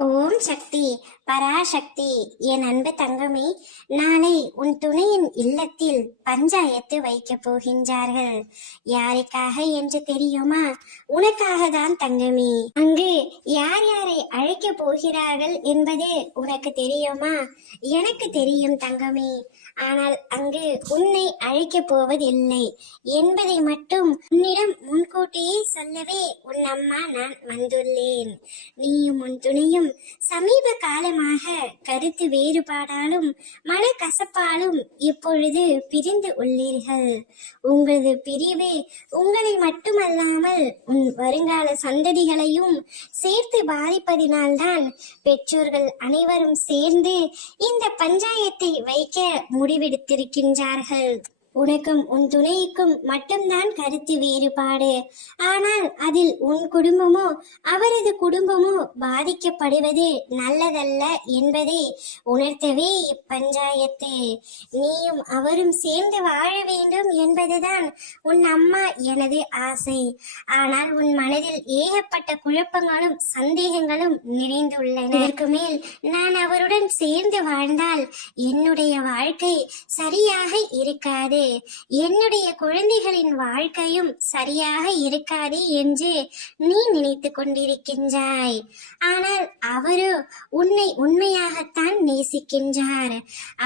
ஓம் சக்தி, பராசக்தி. என் அன்பு தங்கமே, நாளை உன் துணையின் இல்லத்தில் பஞ்சாயத்து வைக்கப் போகின்றார்கள். யாருக்காக என்று தெரியுமா? உனக்காக தான் தங்கமே. அங்கு யார் யாரை அழைக்கப் போகிறார்கள் என்பது உனக்கு தெரியுமா? எனக்கு தெரியும் தங்கமே. ஆனால் அங்கு உன்னை அழைக்கப் போவதில்லை என்பதை மட்டும் உன்னிடம் முன்கூட்டியே சொல்லவே உன் அம்மா நான் வந்துள்ளேன். நீயும் உன் துணையும் சமீப காலமாக கருத்து வேறுபாடாலும் மனக்கசப்பாலும் இப்பொழுது பிரிந்து உள்ளீர்கள். உங்களது பிரிவு உங்களை மட்டுமல்லாமல் உன் வருங்கால சந்ததிகளையும் சேர்த்து பாதிப்பதினால்தான் பெற்றோர்கள் அனைவரும் சேர்ந்து இந்த பஞ்சாயத்தை வைக்க முடிவெடுத்திருக்கின்றார்கள். உனக்கும் உன் துணைக்கும் மட்டும்தான் கருத்து வேறுபாடு. ஆனால் அதில் உன் குடும்பமோ அவரது குடும்பமோ பாதிக்கப்படுவது நல்லதல்ல என்பதை உணர்த்தவே இப்பஞ்சாயத்து. நீயும் அவரும் சேர்ந்து வாழ வேண்டும் என்பதுதான் உன் அம்மா எனது ஆசை. ஆனால் உன் மனதில் ஏகப்பட்ட குழப்பங்களும் சந்தேகங்களும் நிறைந்துள்ளன. இதற்கு மேல் நான் அவருடன் சேர்ந்து வாழ்ந்தால் என்னுடைய வாழ்க்கை சரியாக இருக்காது, என்னுடைய குழந்தைகளின் வாழ்க்கையும் சரியாக இருக்காது என்று நீ நினைத்து கொண்டிருக்கின்றாய். ஆனால் அவரோ உன்னை உண்மையாகத்தான் நேசிக்கின்றார்.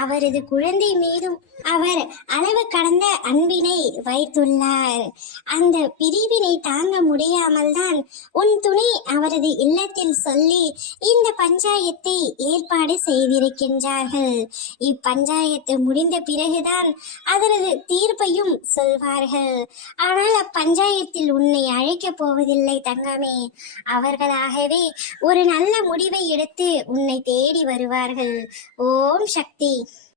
அவரது குழந்தை மீதும் அவர் அளவு கடந்த அன்பினை வைத்துள்ளார். அந்த பிரிவினை தாங்க முடியாமல் தான் உன் துணை அவரது இல்லத்தில் சொல்லி இந்த பஞ்சாயத்தை ஏற்பாடு செய்திருக்கின்றார்கள். இப்பஞ்சாயத்து முடிந்த பிறகுதான் அவரது தீர்ப்பையும் சொல்வார்கள். ஆனால் அப்பஞ்சாயத்தில் உன்னை அழைக்கப் போவதில்லை தங்கமே. அவர்களாகவே ஒரு நல்ல முடிவை எடுத்து உன்னை தேடி வருவார்கள். ஓம் சக்தி.